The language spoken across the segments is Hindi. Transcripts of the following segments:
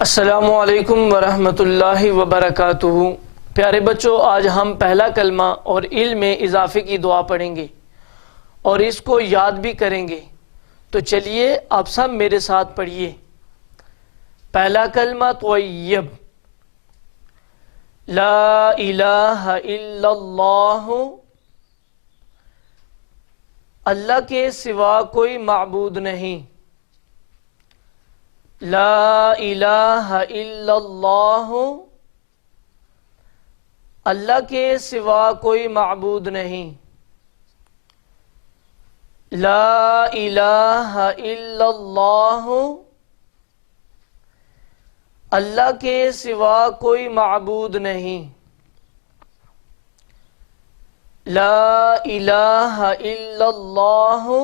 अस्सलामुअलैकुम वरहमतुल्लाहि वबरकातुहू। प्यारे बच्चों, आज हम पहला कलमा और इल्म में इजाफे की दुआ पढ़ेंगे और इसको याद भी करेंगे। तो चलिए आप सब मेरे साथ पढ़िए। पहला कलमा तय्यब, ला इलाहा इल्लल्लाहु, अल्लाह के सिवा कोई माबूद नहीं। ला इलाहा इल्लल्लाहु, अल्लाह के सिवा कोई माबूद नहीं। ला इलाहा इल्लल्लाहु, अल्लाह के सिवा कोई माबूद नहीं। ला इलाहा इल्लल्लाहु,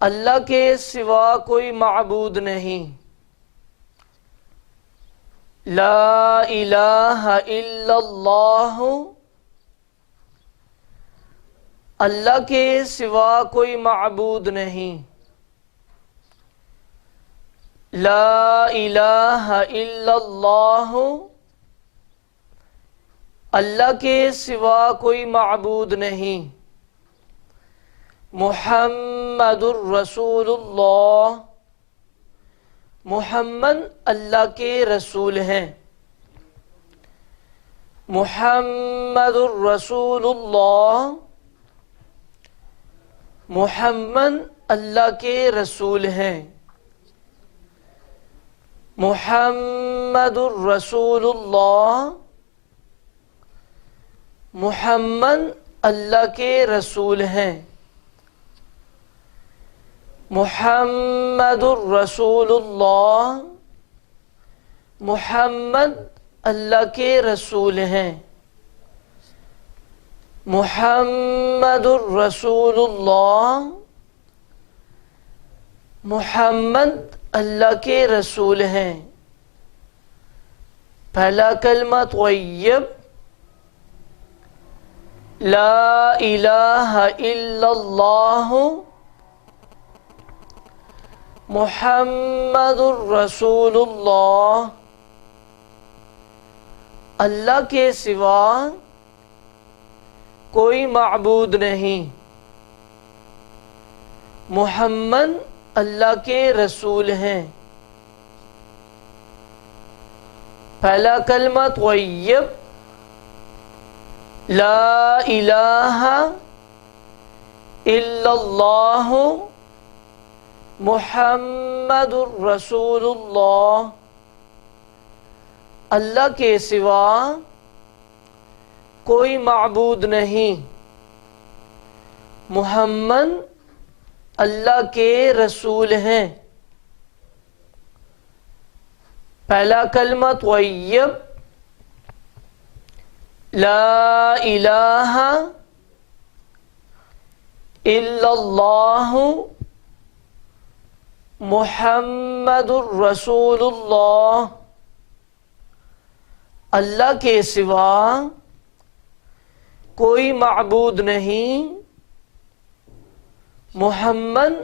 अल्लाह के सिवा कोई माबूद नहीं। ला इलाहा इल्लल्लाहु, अल्लाह के सिवा कोई माबूद नहीं। ला इलाहा इल्लल्लाहु, अल्लाह के सिवा कोई माबूद नहीं। मुहम्मदुर रसूलुल्लाह, मुहम्मद अल्लाह के रसूल हैं। मुहम्मदुर रसूलुल्लाह, मुहम्मद अल्लाह के रसूल हैं। मुहम्मदुर रसूलुल्लाह, मुहम्मद अल्लाह के रसूल हैं। मुहम्मदुर रसूलुल्लाह, मुहम्मद अल्लाह के रसूल हैं। मुहम्मदुर रसूलुल्लाह, मुहम्मद अल्लाह के रसूल हैं। पहला कलमा तय्यब, ला इलाहा इल्लल्लाहु, मुहम्मदुर रसूलुल्लाह, अल्लाह के सिवा कोई माबूद नहीं। मुहम्मद अल्लाह के रसूल हैं। पहला कलमा तय्यब, ला इलाहा इल्लल्लाहु, मुहम्मदुर रसूलुल्लाह, अल्लाह के सिवा कोई माबूद नहीं। मुहम्मद अल्लाह के रसूल हैं। पहला कलमा तय्यब, ला इलाहा इल्लल्लाहु, मुहम्मदुर रसूलुल्लाह, अल्लाह के सिवा कोई माबूद नहीं। मुहम्मद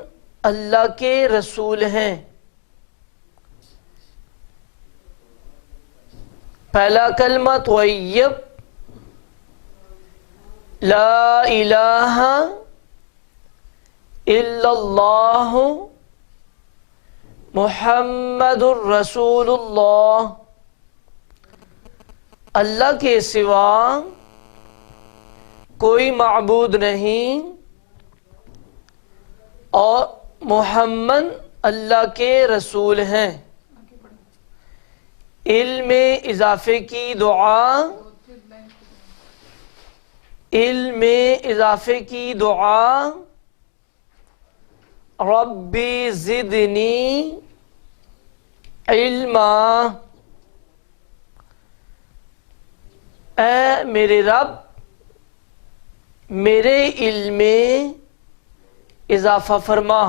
अल्लाह के रसूल हैं। पहला कलमा तय्यब, ला इलाहा इल्लल्लाहु, मुहम्मदुर रसूलुल्लाह, अल्लाह के सिवा कोई माबूद नहीं और मुहम्मद अल्लाह के रसूल हैं। इल्म में इजाफे की दुआ, इल्म में इजाफे की दुआ। रब्बी ज़िदनी इल्मा, ऐ मेरे रब मेरे इल्म में इजाफा फरमा।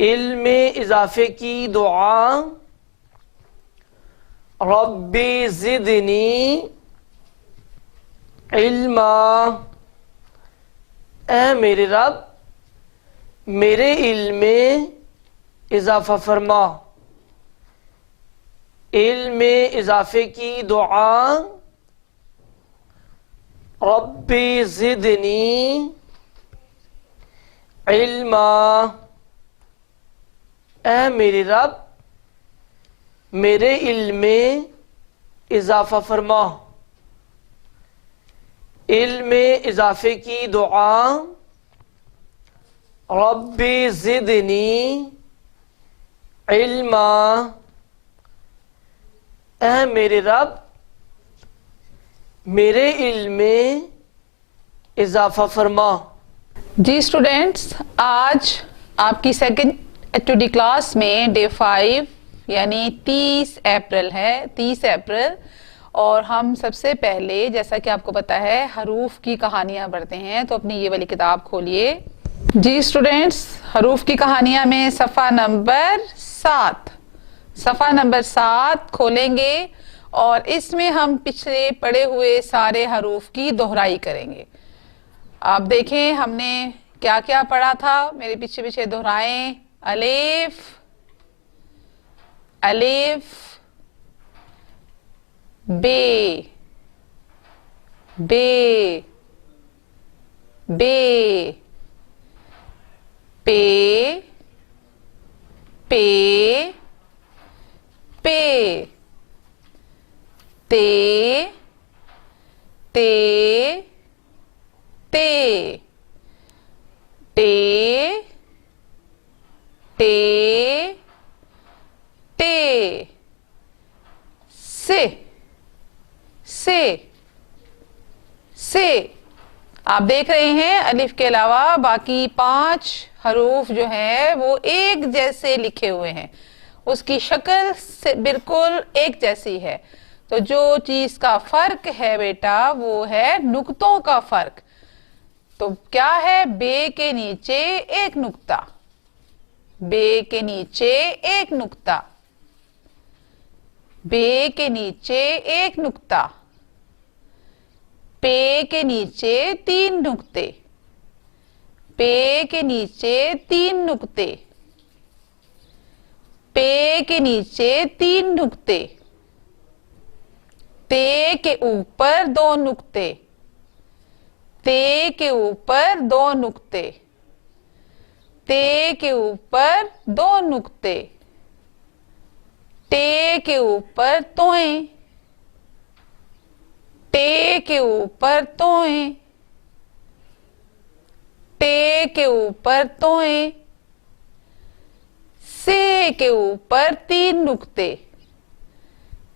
इल्म में इजाफे की दुआ। रब्बी ज़िदनी इल्मा, ऐ मेरे रब मेरे इल्म में इजाफा फरमा। इल्म में इजाफे की दुआ, रब्बी ज़िदनी इल्मा, ऐ मेरे रब मेरे इल्म में इजाफा फरमा। इल्म में इजाफे की दुआ, रब्बी ज़िदनी इल्मा, ऐ मेरे रब मेरे इल्म में इजाफा फरमा। जी स्टूडेंट्स, आज आपकी सेकंड एचओडी क्लास में डे 5 यानी 30 अप्रैल है, 30 अप्रैल। और हम सबसे पहले, जैसा कि आपको पता है, हरूफ की कहानियां पढ़ते हैं। तो अपनी ये वाली किताब खोलिए। जी स्टूडेंट्स, हरूफ की कहानियां में सफ़ा नंबर 7, सफ़ा नंबर 7 खोलेंगे और इसमें हम पिछले पढ़े हुए सारे हरूफ की दोहराई करेंगे। आप देखें हमने क्या क्या पढ़ा था, मेरे पीछे पीछे दोहराएं। अलिफ, अलिफ, बे, बे, बे, पे, पे, पे, ते, ते, ते, टे, टे, टे, से। आप देख रहे हैं अलिफ के अलावा बाकी 5 हरूफ जो है वो एक जैसे लिखे हुए हैं, उसकी शक्ल से बिल्कुल एक जैसी है। तो जो चीज का फर्क है बेटा वो है नुक्तों का फर्क। तो क्या है? बे के नीचे एक नुक्ता, बे के नीचे एक नुक्ता, बे के नीचे एक नुक्ता, पे के नीचे 3 नुक्ते, पे के नीचे 3 नुक्ते, पे के नीचे 3 नुक्ते, ते के ऊपर 2 नुक्ते, ते के ऊपर 2 नुक्ते, ते के ऊपर 2 नुक्ते, टे के ऊपर तोएं, टे के ऊपर तोएं, टे के ऊपर तोएं, से के ऊपर 3 नुक्ते,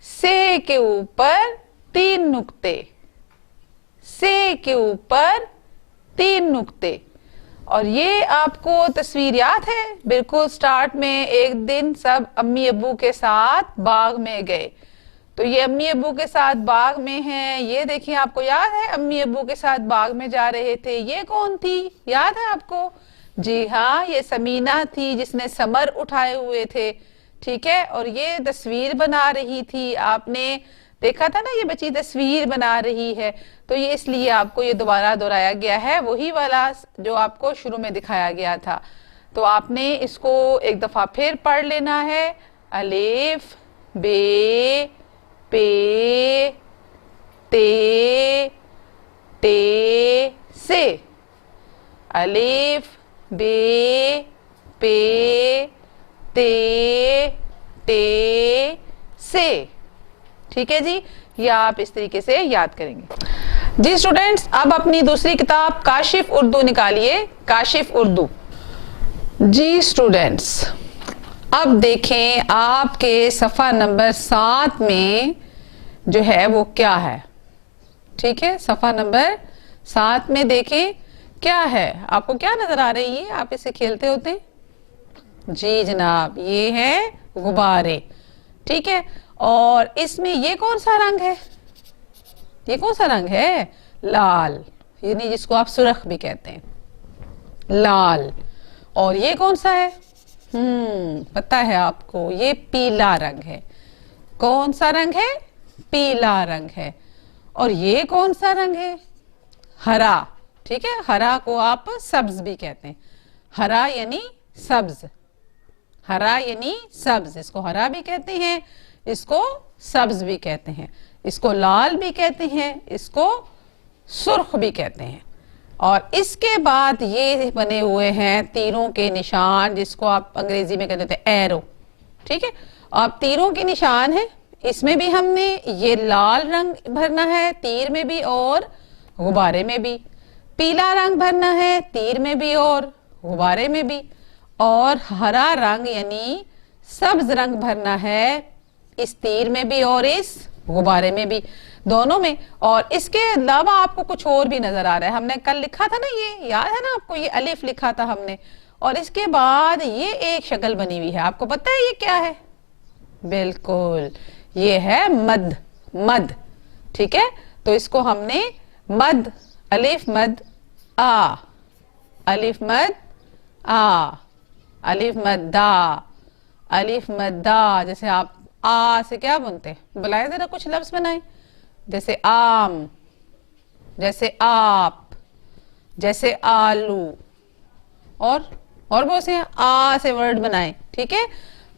से के ऊपर 3 नुक्ते, से के ऊपर 3 नुक्ते। और ये आपको तस्वीर याद है? बिल्कुल स्टार्ट में एक दिन सब अम्मी अब्बू के साथ बाग में गए। तो ये अम्मी अब्बू के साथ बाग में हैं। ये देखिए, आपको याद है अम्मी अब्बू के साथ बाग में जा रहे थे। ये कौन थी, याद है आपको? जी हाँ, ये समीना थी जिसने समर उठाए हुए थे। ठीक है, और ये तस्वीर बना रही थी। आपने देखा था ना, ये बच्ची तस्वीर बना रही है। तो ये इसलिए आपको ये दोबारा दोहराया गया है, वही वाला जो आपको शुरू में दिखाया गया था। तो आपने इसको एक दफा फिर पढ़ लेना है। अलिफ, बे, पे, ते, टे, से। अलिफ, बे, पे, ते, टे, से। ठीक है जी, ये आप इस तरीके से याद करेंगे। जी स्टूडेंट्स, अब अपनी दूसरी किताब काशिफ उर्दू निकालिए, काशिफ उर्दू। जी स्टूडेंट्स, अब देखें आपके सफ़ा नंबर 7 में जो है वो क्या है। ठीक है, सफ़ा नंबर 7 में देखें क्या है। आपको क्या नजर आ रही है? आप इसे खेलते होते हैं? जी जनाब, ये है गुब्बारे। ठीक है, और इसमें ये कौन सा रंग है? ये कौन सा रंग है? लाल, यानी जिसको आप सुर्ख भी कहते हैं, लाल। और ये कौन सा है? पता है आपको, ये पीला रंग है। कौन सा रंग है? पीला रंग है। और ये कौन सा रंग है? हरा। ठीक है, हरा को आप सब्ज भी कहते हैं। हरा यानी सब्ज, हरा यानी सब्ज, इसको हरा भी कहते हैं, इसको सब्ज भी कहते हैं, इसको लाल भी कहते हैं, इसको सुर्ख भी कहते हैं। और इसके बाद ये बने हुए हैं तीरों के निशान, जिसको आप अंग्रेजी में कहते हैं एरो। ठीक है, अब तीरों के निशान है, इसमें भी हमने ये लाल रंग भरना है तीर में भी और गुब्बारे में भी, पीला रंग भरना है तीर में भी और गुब्बारे में भी, और हरा रंग यानी सब्ज रंग भरना है इस तीर में भी और इस गुब्बारे में भी, दोनों में। और इसके अलावा आपको कुछ और भी नजर आ रहा है, हमने कल लिखा था ना, ये याद है ना आपको, ये अलिफ लिखा था हमने, और इसके बाद ये एक शक्ल बनी हुई है, आपको पता है ये क्या है? बिल्कुल, ये है मद, मद। ठीक है, तो इसको हमने मद, अलिफ मद आ, अलिफ मद आ, अलिफ मद दा, अलिफ मद दा। जैसे आप आ से क्या बनते हैं, बुलाए जरा कुछ लफ्ज बनाए, जैसे आम, जैसे आप, जैसे आलू, और बहुत से आ से वर्ड बनाए। ठीक है,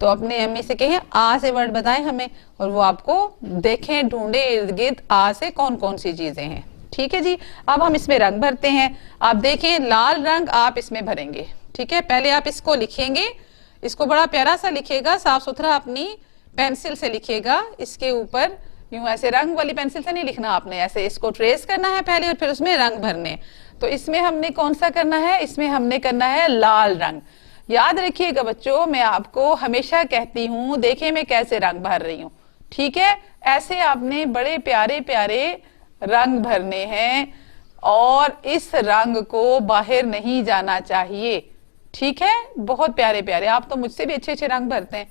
तो अपने अम्मी से कहें आ से वर्ड बताएं हमें, और वो आपको देखें, ढूंढे इर्द गिर्द आ से कौन कौन सी चीजें हैं। ठीक है जी, अब हम इसमें रंग भरते हैं। आप देखें लाल रंग आप इसमें भरेंगे। ठीक है, पहले आप इसको लिखेंगे, इसको बड़ा प्यारा सा लिखेगा, साफ सुथरा अपनी पेंसिल से लिखेगा, इसके ऊपर यूं ऐसे रंग वाली पेंसिल से नहीं लिखना आपने, ऐसे इसको ट्रेस करना है पहले और फिर उसमें रंग भरने। तो इसमें हमने कौन सा करना है, इसमें हमने करना है लाल रंग। याद रखिएगा बच्चों, मैं आपको हमेशा कहती हूँ, देखें मैं कैसे रंग भर रही हूँ। ठीक है, ऐसे आपने बड़े प्यारे प्यारे रंग भरने हैं और इस रंग को बाहर नहीं जाना चाहिए। ठीक है, बहुत प्यारे प्यारे, आप तो मुझसे भी अच्छे अच्छे रंग भरते हैं,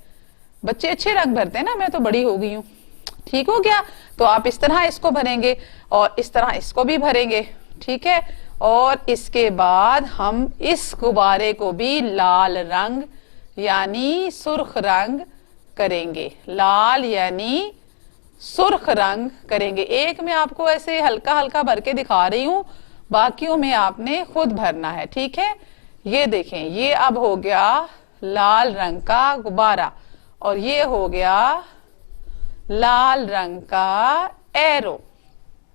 बच्चे अच्छे रंग भरते हैं ना, मैं तो बड़ी हो गई हूँ। ठीक हो गया, तो आप इस तरह इसको भरेंगे और इस तरह इसको भी भरेंगे। ठीक है, और इसके बाद हम इस गुब्बारे को भी लाल रंग यानी सुर्ख रंग करेंगे, लाल यानी सुर्ख रंग करेंगे। एक में आपको ऐसे हल्का हल्का भर के दिखा रही हूं, बाकियों में आपने खुद भरना है। ठीक है, ये देखें, ये अब हो गया लाल रंग का गुब्बारा और ये हो गया लाल रंग का एरो।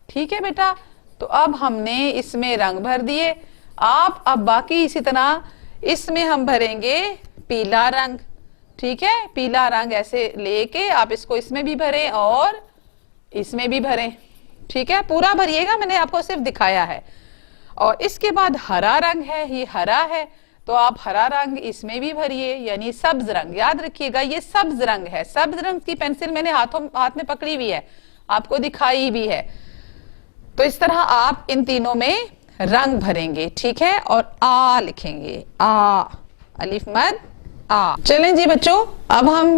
ठीक है बेटा, तो अब हमने इसमें रंग भर दिए। आप अब बाकी इसी तरह इसमें हम भरेंगे पीला रंग। ठीक है, पीला रंग ऐसे लेके आप इसको इसमें भी भरें और इसमें भी भरें। ठीक है, पूरा भरिएगा, मैंने आपको सिर्फ दिखाया है। और इसके बाद हरा रंग है, ये हरा है, तो आप हरा रंग इसमें भी भरिए, यानी सब्ज रंग। याद रखिएगा ये सब्ज रंग है, सब्ज रंग की पेंसिल मैंने हाथ में पकड़ी हुई है, आपको दिखाई भी है। तो इस तरह आप इन तीनों में रंग भरेंगे। ठीक है, और आ लिखेंगे, आ, अलिफ मद आ। चलें जी बच्चों, अब हम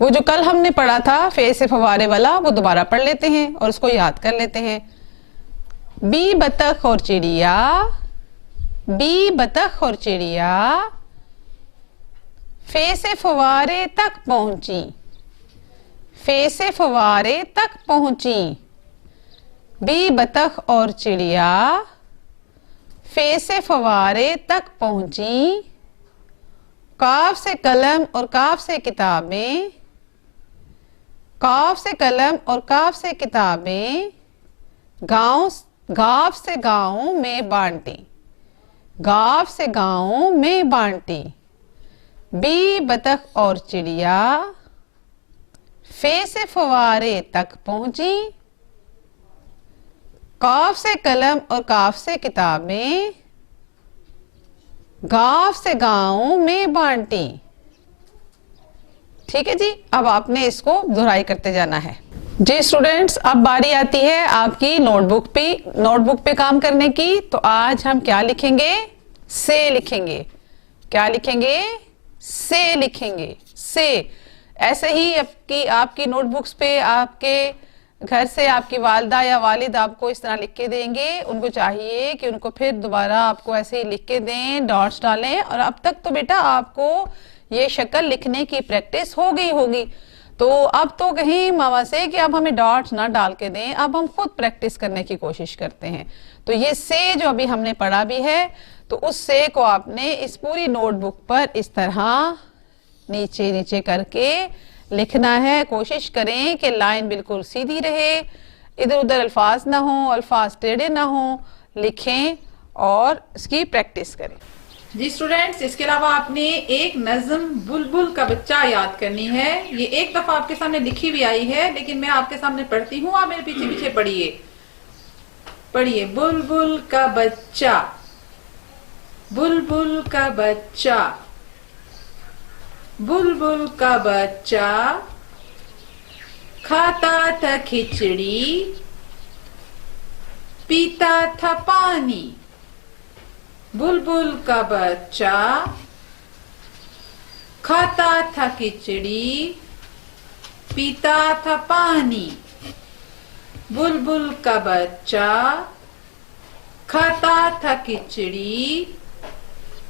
वो जो कल हमने पढ़ा था फे से फवारे वाला, वो दोबारा पढ़ लेते हैं और उसको याद कर लेते हैं। बी बतख और चिड़िया, बी बतख और चिड़िया फे से फवारे तक पहुंची, फे से फवारे तक पहुंची। बी बतख और चिड़िया फे से फवारे तक पहुंची। काफ से कलम और काफ से किताबें, काफ से कलम और काफ से किताबें गांव से गांव में बांटी, गांव से गांव में बांटी। बी बतख और चिड़िया फे से फवारे तक पहुंची। काफ से कलम और काफ से किताबें गांव से गांव में बांटी। ठीक है जी, अब आपने इसको दोहराई करते जाना है। जी स्टूडेंट्स, अब बारी आती है आपकी नोटबुक पे काम करने की। तो आज हम क्या लिखेंगे, से लिखेंगे। क्या लिखेंगे, से लिखेंगे, से। ऐसे ही आपकी नोटबुक्स पे आपके घर से आपकी वालिदा या वालिद आपको इस तरह लिख के देंगे। उनको चाहिए कि उनको फिर दोबारा आपको ऐसे ही लिख के दें, डॉट्स डालें। और अब तक तो बेटा आपको ये शक्ल लिखने की प्रैक्टिस हो गई होगी, तो अब तो कहीं मामा से कि अब हमें डॉट्स ना डाल के दें, अब हम खुद प्रैक्टिस करने की कोशिश करते हैं। तो ये से जो अभी हमने पढ़ा भी है, तो उस से को आपने इस पूरी नोटबुक पर इस तरह नीचे नीचे करके लिखना है। कोशिश करें कि लाइन बिल्कुल सीधी रहे, इधर उधर अल्फाज ना हो, अल्फाज टेढ़े ना हो। लिखें और इसकी प्रैक्टिस करें। जी स्टूडेंट्स, इसके अलावा आपने एक नज़म बुलबुल का बच्चा याद करनी है। ये एक दफा आपके सामने लिखी हुई आई है, लेकिन मैं आपके सामने पढ़ती हूँ, आप मेरे पीछे पीछे पढ़िए। पढ़िए, बुलबुल का बच्चा, बुलबुल का बच्चा, बुलबुल का बच्चा खाता था खिचड़ी, पीता था पानी। बुलबुल का बच्चा खाता था खिचड़ी, पीता था पानी। बुलबुल का बच्चा खाता था खिचड़ी,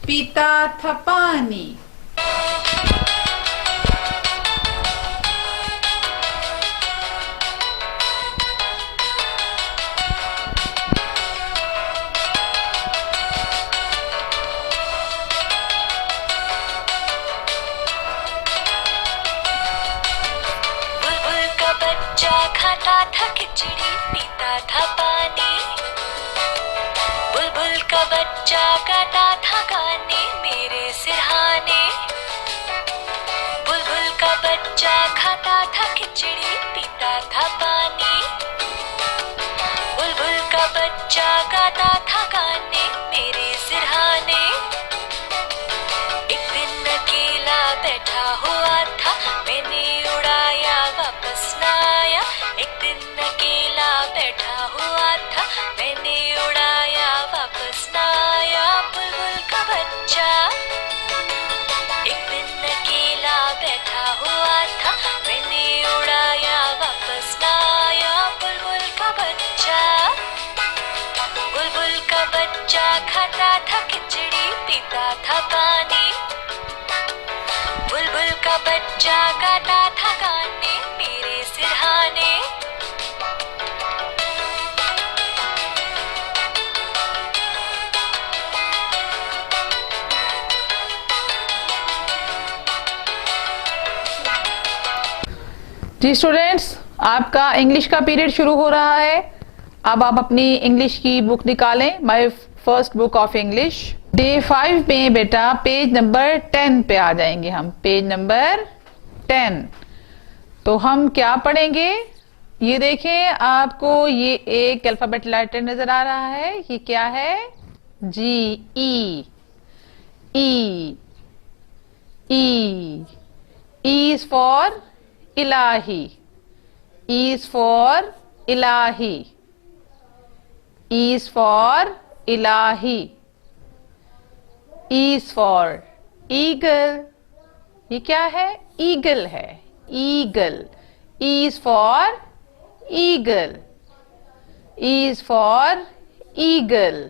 पीता था पानी। खाता था खिचड़ी, पीता था पानी। बुलबुल का बच्चा गाता था गाने मेरे सिरहाने। बुलबुल का बच्चा खाता था खिचड़ी, पीता था पानी। बुलबुल का बच्चा गाता था गाने मेरे सिरहाने। एक दिन अकेला बैठा हुआ था, मैंने उड़ाया वापस ना आया। एक दिन अकेला बैठा हुआ था, मैंने उड़ाया वापस ना आया। बुलबुल का बच्चा एक दिन अकेला बैठा हुआ था, मैंने उड़ाया वापस ना आया। बुलबुल का बच्चा, बुलबुल का बच्चा खाता था खिचड़ी, पीता था पानी। बुलबुल का बच्चा गाता था गाने मेरे सिरहाने। जी स्टूडेंट्स, आपका इंग्लिश का पीरियड शुरू हो रहा है। अब आप अपनी इंग्लिश की बुक निकालें, my first book of English. Day 5 में बेटा पेज नंबर 10 पे आ जाएंगे हम, पेज नंबर 10। तो हम क्या पढ़ेंगे, ये देखें, आपको ये एक अल्फाबेट लेटर नजर आ रहा है। ये क्या है? जी, E. E, E, E is for Ilahi. E is for Ilahi. E is for Ilahi. E is for eagle। ये क्या है? eagle है, eagle। E is for eagle। E is for eagle।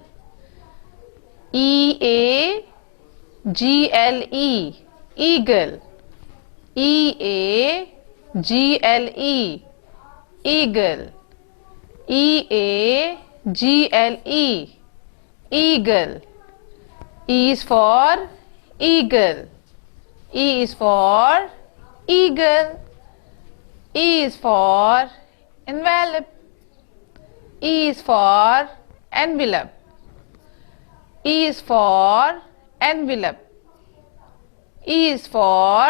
E-A-G-L-E, eagle। E-A-G-L-E, eagle। E-A-G-L-E, eagle। E is for eagle। E is for eagle। E is for envelope। E is for envelope। E is for envelope। E is for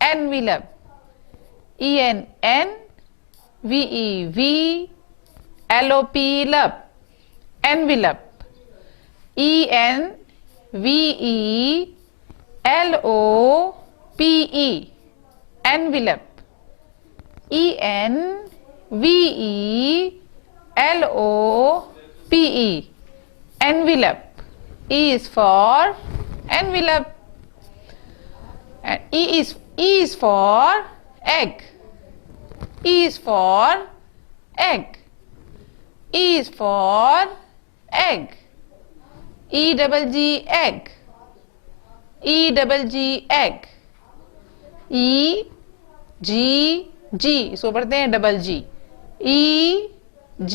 envelope। E-N-N-V-E-V-L-O-P-E-L-O-P-E, envelope। E-N-V-E-L-O-P-E, envelope। E-N-V-E-L-O-P-E, envelope। E is for envelope। And E is for egg। E is for egg। E is for egg। E-double-G, egg। E-double-G, egg। E-G-G, इसको पढ़ते हैं डबल जी। E-G-G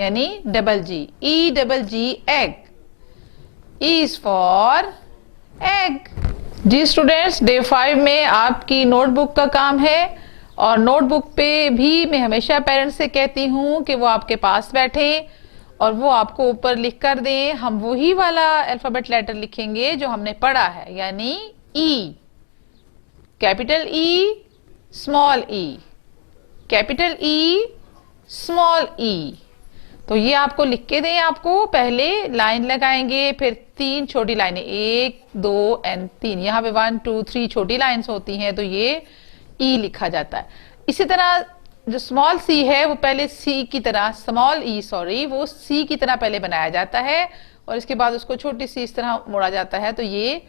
यानी double G. E-double-G, egg। E is for egg। जी स्टूडेंट्स, डे 5 में आपकी नोटबुक का काम है और नोटबुक पे भी मैं हमेशा पेरेंट्स से कहती हूँ कि वो आपके पास बैठें और वो आपको ऊपर लिख कर दें। हम वही वाला अल्फाबेट लेटर लिखेंगे जो हमने पढ़ा है, यानी ई, कैपिटल ई, स्मॉल ई, कैपिटल ई, स्मॉल ई। तो ये आपको लिख के दें। आपको पहले लाइन लगाएंगे, फिर 3 छोटी लाइनें, 1 2 एंड 3, यहाँ पे 1 2 3 छोटी लाइन्स होती हैं, तो ये ई लिखा जाता है। इसी तरह जो स्मॉल सी है वो पहले सी की तरह, स्मॉल ई सॉरी, वो सी की तरह पहले बनाया जाता है और इसके बाद उसको छोटी सी इस तरह मोड़ा जाता है, तो ये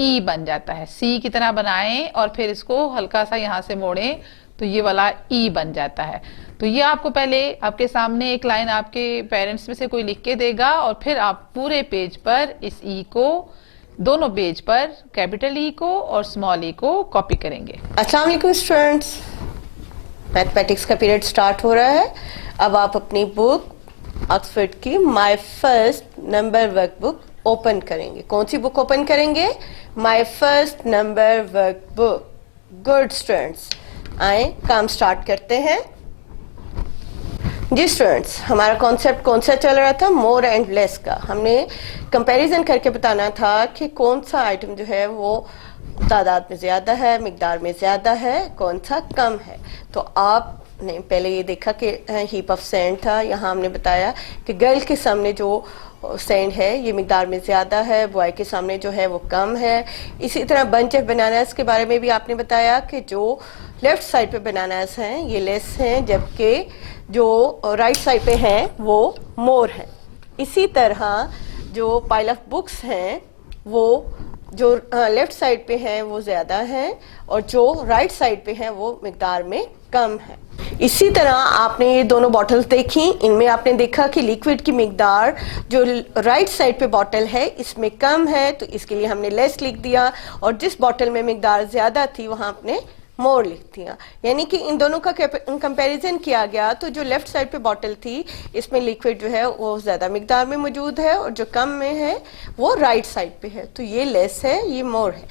ई बन जाता है। सी की तरह बनाएं और फिर इसको हल्का सा यहाँ से मोड़ें तो ये वाला ई बन जाता है। तो ये आपको पहले आपके सामने एक लाइन आपके पेरेंट्स में से कोई लिख के देगा और फिर आप पूरे पेज पर इस ई को, दोनों पेज पर कैपिटल ई को और स्मॉल ई को कॉपी करेंगे। अस्सलाम वालेकुम स्टूडेंट्स, मैथमेटिक्स का पीरियड स्टार्ट हो रहा है। अब आप अपनी बुक ऑक्सफोर्ड की my first number workbook open करेंगे। कौन सी बुक ओपन करेंगे? My first number workbook. Good students, आए काम स्टार्ट करते हैं। जी स्टूडेंट्स, हमारा कॉन्सेप्ट कौन सा चल रहा था? मोर एंड लेस का। हमने कंपैरिजन करके बताना था कि कौन सा आइटम जो है वो तादाद में ज़्यादा है, मिकदार में ज़्यादा है, कौन सा कम है। तो आपने पहले ये देखा कि हीप ऑफ सैंड था। यहाँ हमने बताया कि गर्ल के सामने जो सैंड है ये मिकदार में ज़्यादा है, बॉय के सामने जो है वो कम है। इसी तरह बंच ऑफ बनानास के बारे में भी आपने बताया कि जो लेफ्ट साइड पे बनानास हैं ये लेस हैं, जबकि जो राइट साइड पे हैं वो मोर हैं। इसी तरह जो पाइल ऑफ बुक्स हैं वो जो लेफ्ट साइड पे हैं वो ज़्यादा हैं और जो राइट साइड पे हैं वो मिकदार में कम है। इसी तरह आपने ये दोनों बॉटल्स देखी, इनमें आपने देखा कि लिक्विड की मिकदार जो राइट साइड पे बॉटल है इसमें कम है, तो इसके लिए हमने लेस लिख दिया, और जिस बॉटल में मिकदार ज़्यादा थी वहाँ आपने मोर लिख दिया। यानी कि इन दोनों का कंपैरिजन किया गया तो जो लेफ्ट साइड पे बॉटल थी इसमें लिक्विड जो है वो ज़्यादा मिकदार में मौजूद है और जो कम में है वो राइट साइड पे है, तो ये लेस है, ये मोर है।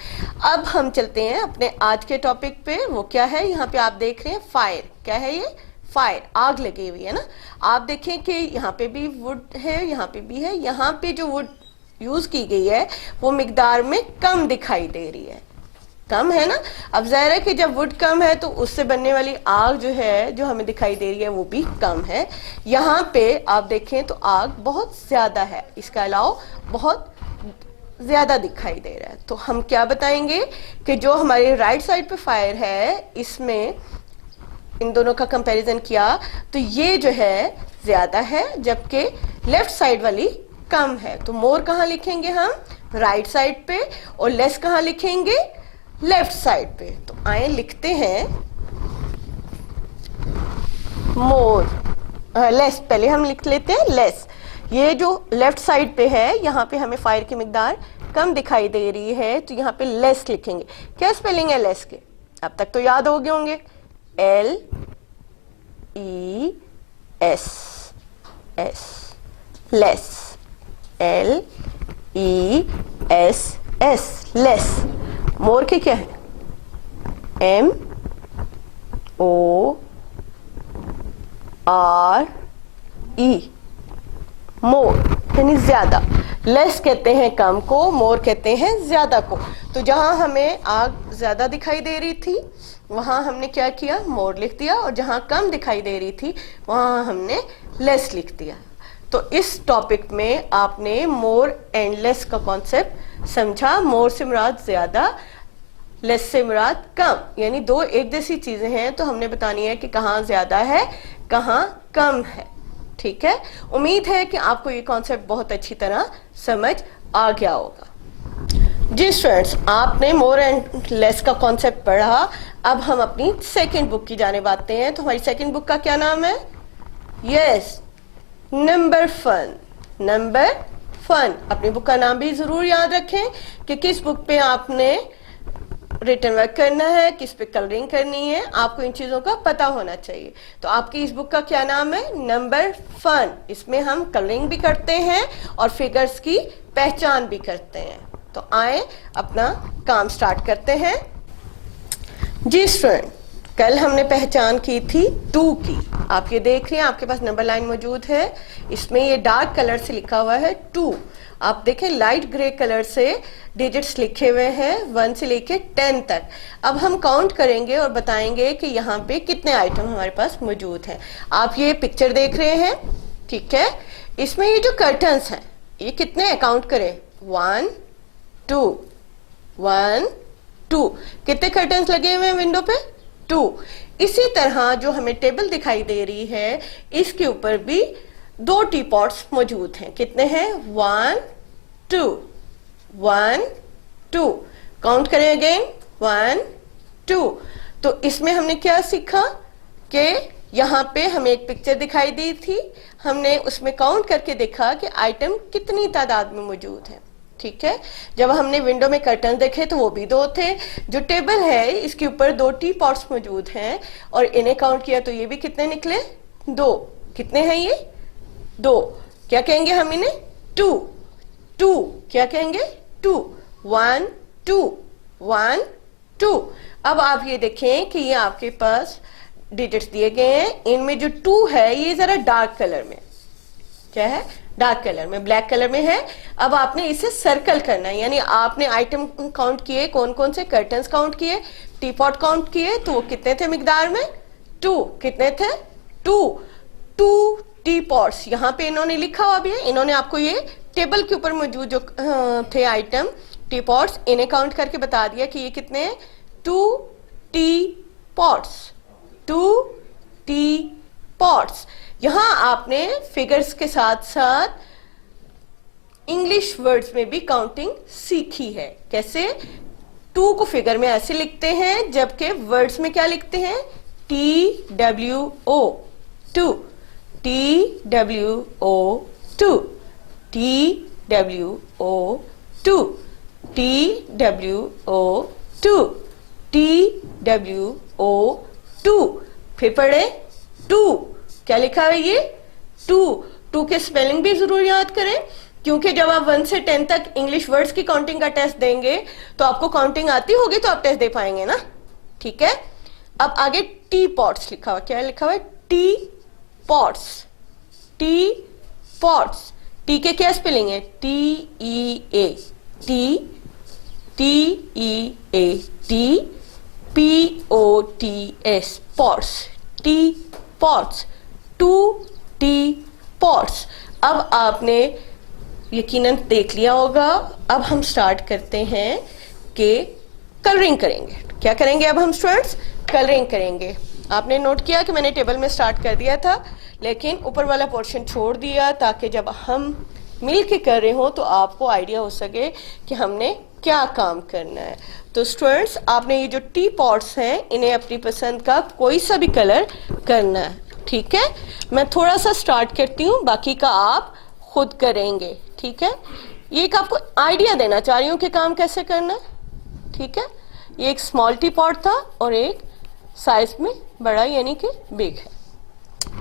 अब हम चलते हैं अपने आज के टॉपिक पे। वो क्या है? यहाँ पे आप देख रहे हैं फायर। क्या है ये? फायर, आग लगी हुई है ना। आप देखें कि यहाँ पे भी वुड है, यहाँ पे भी है। यहाँ पे जो वुड यूज की गई है वो मिकदार में कम दिखाई दे रही है, कम है ना। अब जाहिर है कि जब वुड कम है तो उससे बनने वाली आग जो है जो हमें दिखाई दे रही है वो भी कम है। यहाँ पे आप देखें तो आग बहुत ज्यादा है, इसका अलावा बहुत ज्यादा दिखाई दे रहा है। तो हम क्या बताएंगे कि जो हमारे राइट साइड पे फायर है इसमें इन दोनों का कंपैरिजन किया तो ये जो है ज्यादा है जबकि लेफ्ट साइड वाली कम है। तो मोर कहाँ लिखेंगे हम? राइट साइड पे। और लेस कहाँ लिखेंगे? लेफ्ट साइड पे। तो आए लिखते हैं मोर, लेस पहले हम लिख लेते हैं लेस। ये जो लेफ्ट साइड पे है यहाँ पे हमें फायर की मिकदार कम दिखाई दे रही है तो यहाँ पे लेस लिखेंगे। क्या स्पेलिंग है लेस के? अब तक तो याद हो गए होंगे, LES, लेस, LESS, लेस। मोर के क्या है? MORE, मोर यानी ज्यादा। लेस कहते हैं कम को, मोर कहते हैं ज्यादा को। तो जहां हमें आग ज्यादा दिखाई दे रही थी वहां हमने क्या किया? मोर लिख दिया, और जहां कम दिखाई दे रही थी वहां हमने लेस लिख दिया। तो इस टॉपिक में आपने मोर एंड लेस का कॉन्सेप्ट समझा। मोर से मुराद ज्यादा, लेस से मुराद कम, यानी दो एक जैसी चीजें हैं तो हमने बतानी है कि कहाँ ज्यादा है कहाँ कम है। ठीक है, उम्मीद है कि आपको ये कॉन्सेप्ट बहुत अच्छी तरह समझ आ गया होगा। जी स्टूडेंट्स, आपने मोर एंड लेस का कॉन्सेप्ट पढ़ा। अब हम अपनी सेकंड बुक की जानिब आते हैं। तो हमारी सेकंड बुक का क्या नाम है? Yes, number fun. Number fun. अपनी बुक का नाम भी जरूर याद रखें कि किस बुक पे आपने रिटन वर्क करना है, किस पे कलरिंग करनी है, आपको इन चीजों का पता होना चाहिए। तो आपकी इस बुक का क्या नाम है? Number fun. इसमें हम कलरिंग भी करते हैं और फिगर्स की पहचान भी करते हैं। तो तो आए अपना काम स्टार्ट करते हैं। जी स्टूडेंट, कल हमने पहचान की थी 2 की। आप ये देख रहे हैं, आपके पास नंबर लाइन मौजूद है, इसमें ये डार्क कलर से लिखा हुआ है 2। आप देखें लाइट ग्रे कलर से डिजिट्स लिखे हुए हैं 1 से लेके 10 तक। अब हम काउंट करेंगे और बताएंगे कि यहाँ पे कितने आइटम हमारे पास मौजूद हैं। आप ये पिक्चर देख रहे हैं, ठीक है, इसमें ये जो कर्टन्स हैं ये कितने हैं, काउंट करें। 1 2 1 2। कितने कर्टन्स लगे हुए हैं विंडो पे, 2। इसी तरह जो हमें टेबल दिखाई दे रही है इसके ऊपर भी 2 टी पॉट्स मौजूद हैं। कितने हैं, 1 2 1 2। काउंट करें अगेन, 1 2। तो इसमें हमने क्या सीखा कि यहाँ पे हमें एक पिक्चर दिखाई दी थी, हमने उसमें काउंट करके देखा कि आइटम कितनी तादाद में मौजूद है, ठीक है। जब हमने विंडो में कर्टन देखे तो वो भी 2 थे। जो टेबल है इसके ऊपर 2 टी पॉट्स मौजूद हैं और इन्हें काउंट किया तो ये भी कितने निकले, 2। कितने हैं ये, 2। क्या कहेंगे हम इन्हें, 2 2। क्या कहेंगे, 2 1 2 1 2। अब आप ये देखें कि ये आपके पास डिजिट्स दिए गए हैं, इनमें जो 2 है ये जरा डार्क कलर में, क्या है, डार्क कलर में, ब्लैक कलर में है। अब आपने इसे सर्कल करना है, यानी आपने आइटम काउंट किए, कौन कौन से कर्टन्स काउंट किए, टी पॉट काउंट किए, तो वो कितने थे मिकदार में, 2। कितने थे, 2 टी पॉट्स। यहाँ पे इन्होंने लिखा हुआ भी है, इन्होंने आपको ये टेबल के ऊपर मौजूद जो थे आइटम टी पॉट्स, इन्हें काउंट करके बता दिया कि ये कितने हैं, 2 टी पॉट्स, 2 टी पॉट्स। यहां आपने फिगर्स के साथ साथ इंग्लिश वर्ड्स में भी काउंटिंग सीखी है। कैसे, 2 को फिगर में ऐसे लिखते हैं, जबकि वर्ड्स में क्या लिखते हैं, TWO 2 TWO 2 TWO 2 TWO 2 TWO 2। फिर पढ़े, 2 क्या लिखा है ये, 2 के स्पेलिंग भी जरूर याद करें, क्योंकि जब आप 1 से 10 तक इंग्लिश वर्ड्स की काउंटिंग का टेस्ट देंगे तो आपको काउंटिंग आती होगी तो आप टेस्ट दे पाएंगे ना, ठीक है। अब आगे टी पॉट्स लिखा हुआ, क्या लिखा हुआ है, T pots, T pots. T के क्या स्पेलिंग है, TEA, TEA, POTS, pots, T pots, 2 T pots. अब आपने यकीनन देख लिया होगा। अब हम स्टार्ट करते हैं कि कलरिंग करेंगे। क्या करेंगे अब हम स्टूडेंट्स, कलरिंग करेंगे। आपने नोट किया कि मैंने टेबल में स्टार्ट कर दिया था, लेकिन ऊपर वाला पोर्शन छोड़ दिया ताकि जब हम मिल के कर रहे हो तो आपको आइडिया हो सके कि हमने क्या काम करना है। तो स्टूडेंट्स, आपने ये जो टी पॉट्स हैं इन्हें अपनी पसंद का कोई सा भी कलर करना है, ठीक है। मैं थोड़ा सा स्टार्ट करती हूँ, बाकी का आप खुद करेंगे, ठीक है। ये एक आपको आइडिया देना चाह रही हूँ कि काम कैसे करना है, ठीक है। ये एक स्मॉल टी पॉट था और एक साइज में बड़ा यानी कि बिग है,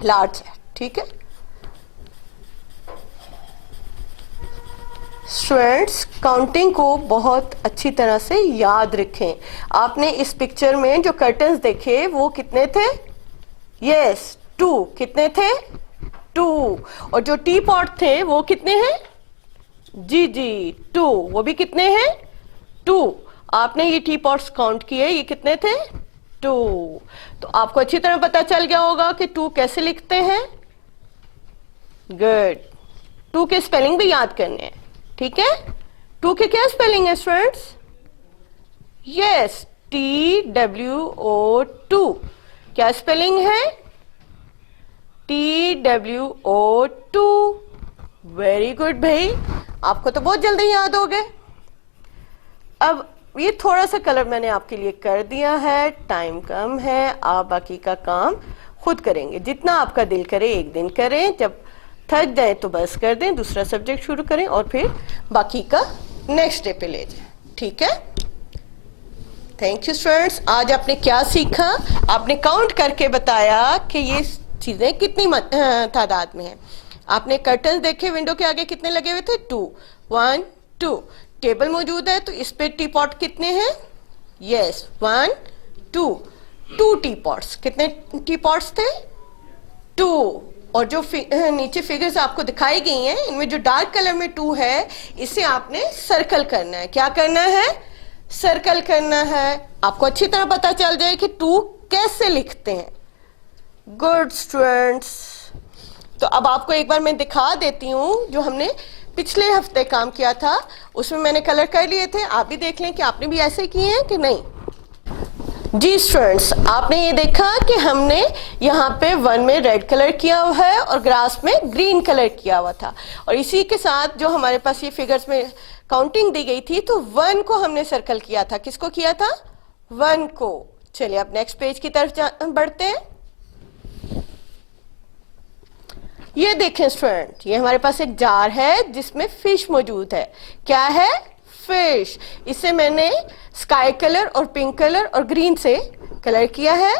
लार्ज है, ठीक है। स्टूडेंट्स, काउंटिंग को बहुत अच्छी तरह से याद रखें। आपने इस पिक्चर में जो कर्टन्स देखे वो कितने थे, यस 2। कितने थे, 2। और जो टी पॉट थे वो कितने हैं, जी 2। वो भी कितने हैं, 2। आपने ये टी पॉट्स काउंट किए, ये कितने थे, 2। तो आपको अच्छी तरह पता चल गया होगा कि 2 कैसे लिखते हैं, गुड। 2 के स्पेलिंग भी याद करने हैं, ठीक है। 2 के क्या स्पेलिंग है स्टूडेंट्स, यस TWO 2। क्या स्पेलिंग है, TWO 2। वेरी गुड भाई, आपको तो बहुत जल्दी याद हो गए। अब ये थोड़ा सा कलर मैंने आपके लिए कर दिया है, टाइम कम है, आप बाकी का काम खुद करेंगे। जितना आपका दिल करे एक दिन करें, जब थक जाए तो बस कर दें, दूसरा सब्जेक्ट शुरू करें और फिर बाकी का नेक्स्ट डे पे ले जाएं, ठीक है। Thank you students. आज आपने क्या सीखा, आपने काउंट करके बताया कि ये चीजें कितनी तादाद में है। आपने कर्टन देखे, विंडो के आगे कितने लगे हुए थे, 2 1 2। टेबल मौजूद है, तो इस पे टी पॉट कितने हैं? Yes, 1 2 T pots. कितने टी पॉट्स थे? 2। और जो नीचे फिगर्स आपको दिखाई गई हैं, इनमें जो डार्क कलर में 2 है, इसे आपने सर्कल करना है। क्या करना है? सर्कल करना है। आपको अच्छी तरह पता चल जाए कि 2 कैसे लिखते हैं। Good students. तो अब आपको एक बार मैं दिखा देती हूँ, जो हमने पिछले हफ्ते काम किया था उसमें मैंने कलर कर लिए थे। आप भी देख लें कि आपने भी ऐसे किए हैं कि नहीं। जी स्टूडेंट्स, आपने ये देखा कि हमने यहाँ पे 1 में रेड कलर किया हुआ है और ग्रास में ग्रीन कलर किया हुआ था, और इसी के साथ जो हमारे पास ये फिगर्स में काउंटिंग दी गई थी, तो 1 को हमने सर्कल किया था। किसको किया था? 1 को। चलिए अब नेक्स्ट पेज की तरफ बढ़ते हैं। ये देखें स्टूडेंट, ये हमारे पास एक जार है जिसमें फिश मौजूद है। क्या है? फिश। इसे मैंने स्काई कलर और पिंक कलर और ग्रीन से कलर किया है,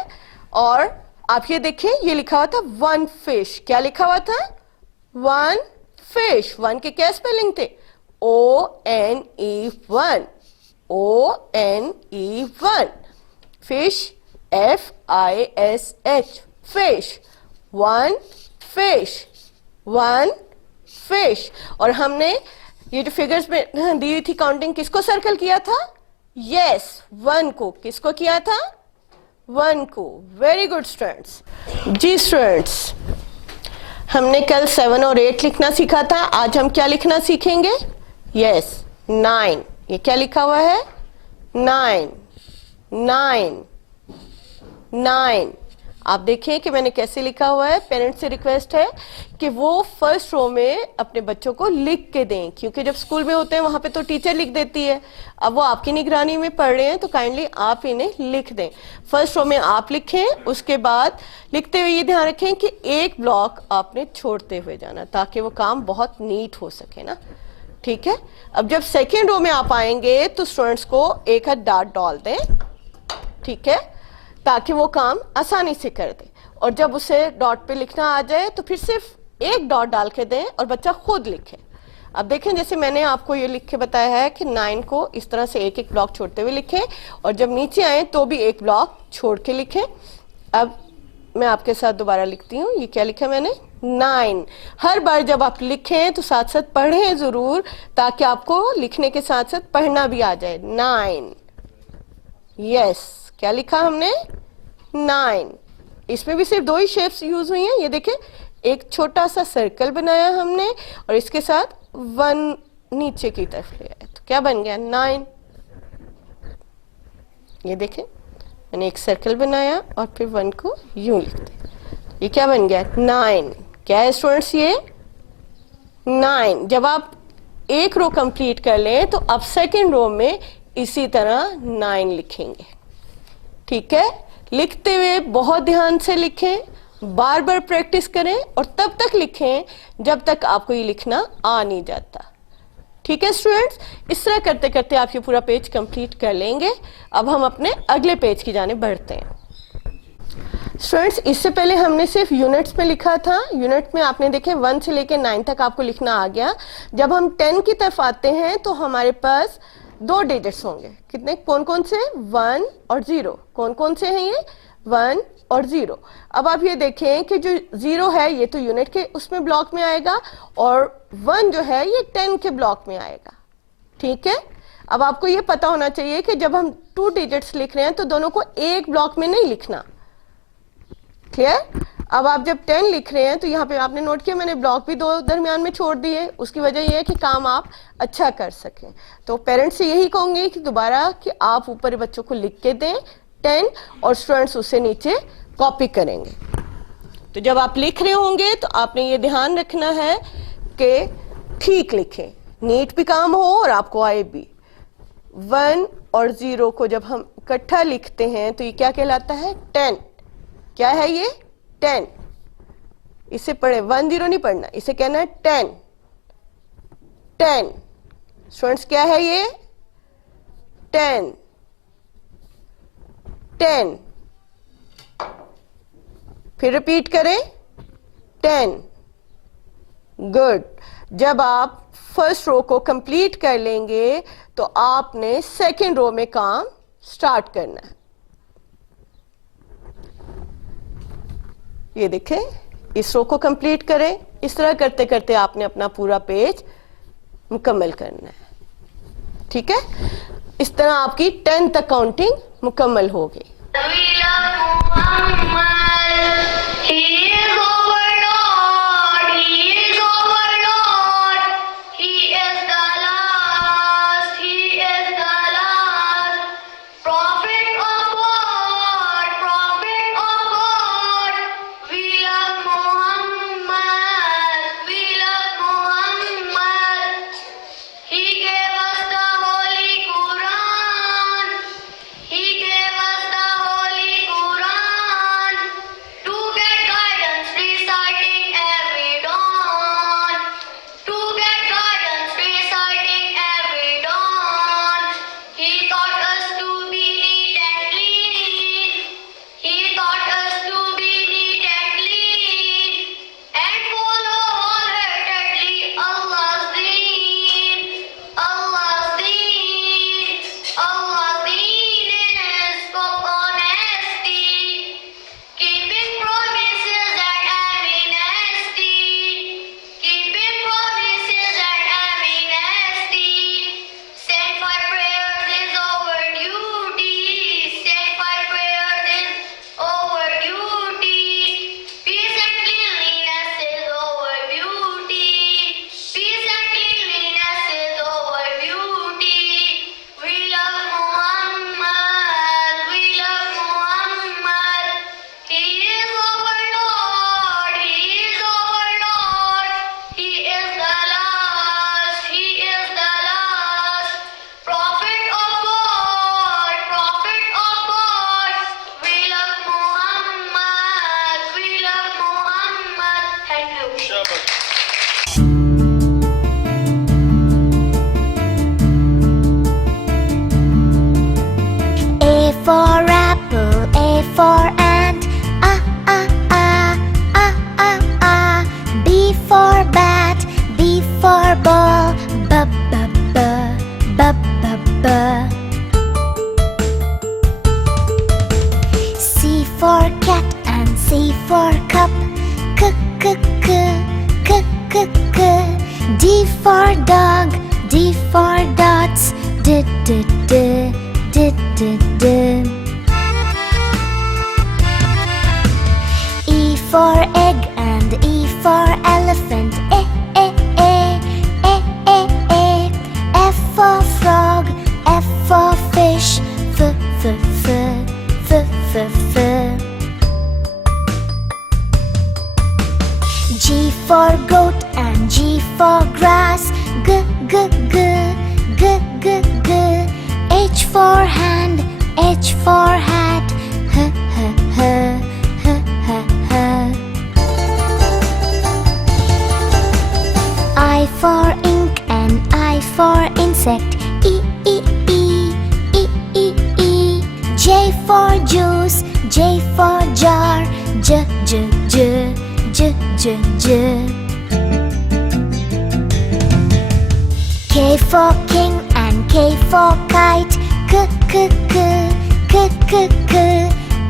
और आप ये देखें, ये लिखा हुआ था 1 फिश। क्या लिखा हुआ था? 1 फिश। 1 के क्या स्पेलिंग थे? ONE 1 fish, FISH fish. 1 fish, 1 fish. और हमने ये जो फिगर्स में दी हुई थी काउंटिंग, किसको सर्कल किया था? यस, 1 को। किसको किया था? 1 को। Very good students. जी स्टूडेंट्स, हमने कल 7 और 8 लिखना सीखा था। आज हम क्या लिखना सीखेंगे? यस, 9। ये क्या लिखा हुआ है? 9 9 9। आप देखें कि मैंने कैसे लिखा हुआ है। पेरेंट्स से रिक्वेस्ट है कि वो फर्स्ट रो में अपने बच्चों को लिख के दें, क्योंकि जब स्कूल में होते हैं वहां पे तो टीचर लिख देती है। अब वो आपकी निगरानी में पढ़ रहे हैं, तो काइंडली आप इन्हें लिख दें। फर्स्ट रो में आप लिखें, उसके बाद लिखते हुए ये ध्यान रखें कि एक ब्लॉक आपने छोड़ते हुए जाना, ताकि वो काम बहुत नीट हो सके ना। ठीक है। अब जब सेकेंड रो में आप आएंगे तो स्टूडेंट्स को एक हाथ डॉट डाल दें, ठीक है, ताकि वो काम आसानी से कर दे। और जब उसे डॉट पे लिखना आ जाए तो फिर सिर्फ एक डॉट डाल के दें और बच्चा खुद लिखे। अब देखें, जैसे मैंने आपको ये लिख के बताया है कि 9 को इस तरह से एक एक ब्लॉक छोड़ते हुए लिखें, और जब नीचे आए तो भी एक ब्लॉक छोड़ के लिखें। अब मैं आपके साथ दोबारा लिखती हूँ। ये क्या लिखा मैंने? 9। हर बार जब आप लिखें तो साथ साथ पढ़ें जरूर, ताकि आपको लिखने के साथ साथ पढ़ना भी आ जाए। 9। यस, क्या लिखा हमने? 9। इसमें भी सिर्फ 2 ही शेप्स यूज हुई हैं। ये देखें, एक छोटा सा सर्कल बनाया हमने और इसके साथ 1 नीचे की तरफ ले आए, तो क्या बन गया? 9। ये देखें, मैंने एक सर्कल बनाया और फिर 1 को यूं लिख दिया। ये क्या बन गया? 9। क्या है स्टूडेंट्स? ये 9। जब आप एक रो कंप्लीट कर लें तो आप सेकेंड रो में इसी तरह 9 लिखेंगे। ठीक है। लिखते हुए बहुत ध्यान से लिखें, बार बार प्रैक्टिस करें और तब तक लिखें जब तक आपको ये लिखना आ नहीं जाता। ठीक है स्टूडेंट्स, इस तरह करते करते आप ये पूरा पेज कंप्लीट कर लेंगे। अब हम अपने अगले पेज की जाने बढ़ते हैं। स्टूडेंट्स, इससे पहले हमने सिर्फ यूनिट्स में लिखा था। यूनिट में आपने देखे 1 से लेकर 9 तक आपको लिखना आ गया। जब हम 10 की तरफ आते हैं तो हमारे पास 2 डिजिट्स होंगे। कितने? कौन कौन से? 1 और 0। कौन कौन से हैं ये? 1 और 0। अब आप ये देखें कि जो 0 है ये तो यूनिट के उसमें ब्लॉक में आएगा, और 1 जो है ये 10 के ब्लॉक में आएगा। ठीक है। अब आपको ये पता होना चाहिए कि जब हम 2 डिजिट्स लिख रहे हैं तो दोनों को एक ब्लॉक में नहीं लिखना। क्लियर? अब आप जब 10 लिख रहे हैं तो यहाँ पे आपने नोट किया मैंने ब्लॉक भी 2 दरमियान में छोड़ दिए। उसकी वजह यह है कि काम आप अच्छा कर सकें। तो पेरेंट्स से यही कहूंगे कि दोबारा कि आप ऊपर बच्चों को लिख के दें 10, और स्टूडेंट्स उससे नीचे कॉपी करेंगे। तो जब आप लिख रहे होंगे तो आपने ये ध्यान रखना है कि ठीक लिखें, नीट भी काम हो और आपको आए भी। 1 और 0 को जब हम इकट्ठा लिखते हैं तो ये क्या कहलाता है? 10। क्या है ये? 10। इसे पढ़े, 1 0 नहीं पढ़ना, इसे कहना है 10। 10 स्टूडेंट्स, क्या है ये? 10 10। फिर रिपीट करें, 10। गुड। जब आप फर्स्ट रो को कंप्लीट कर लेंगे तो आपने सेकंड रो में काम स्टार्ट करना है। ये देखें, इस रो को कंप्लीट करें। इस तरह करते करते आपने अपना पूरा पेज मुकम्मल करना है। ठीक है, इस तरह आपकी 10 तक काउंटिंग मुकम्मल होगी। D for dog, D for dots, D, D, D, D, D, D. E for egg and E for elephant, E, E, E, E, E, E. F for frog, F for fish, F, F, F, F, F, F. G for goat and G for grass, G, G, G, G, G, G. H for hand, H for hat, H, H, H, H, H, H. I for ink and I for insect, E, E, E, E, E, E. J for juice, J for jar, J, J, J, J, J, J. K for king and K for kite, K, K, K, K, K, K.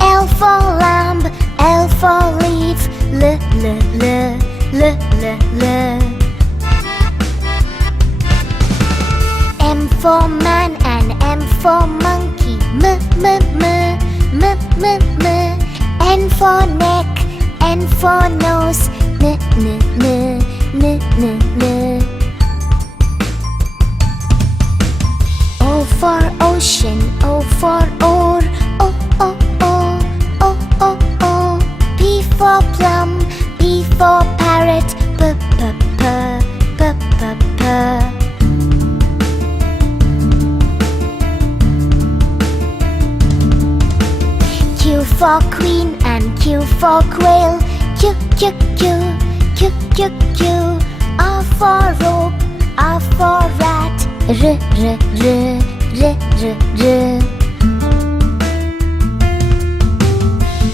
L for lamb, L for leaf, L, L, L, L, L, L. M for man and M for monkey, M, M, M, M, M, M. N for neck, N for nose, N, N, N, N, N, N. O for ocean, O for oar, O, O, O, O, O, O. P for plum, P for parrot, P, P, P, P, P, P. Q for queen and Q for quail, Q, Q, Q, Q, Q, Q. R for rope, R for rat, R, R, R, R, R, R.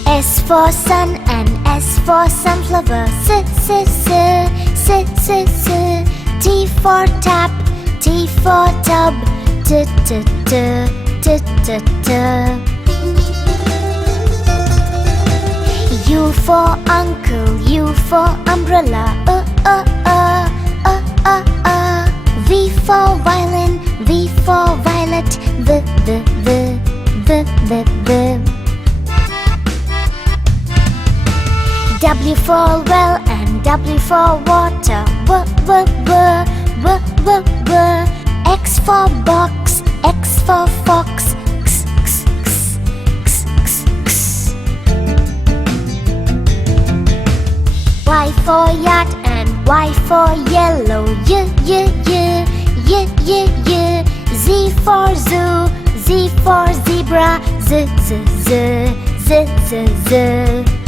S for sun and S for sunflower, S, S, S, S, S, S. T for tap, T for tub, T T T T T T. U for uncle, U for umbrella, V for violin, V for violet, V. W for well and W for water, W. X for box, X for fox, X. Y for yacht and Y for yellow, Y. Z for zoo, Z for zebra, Z.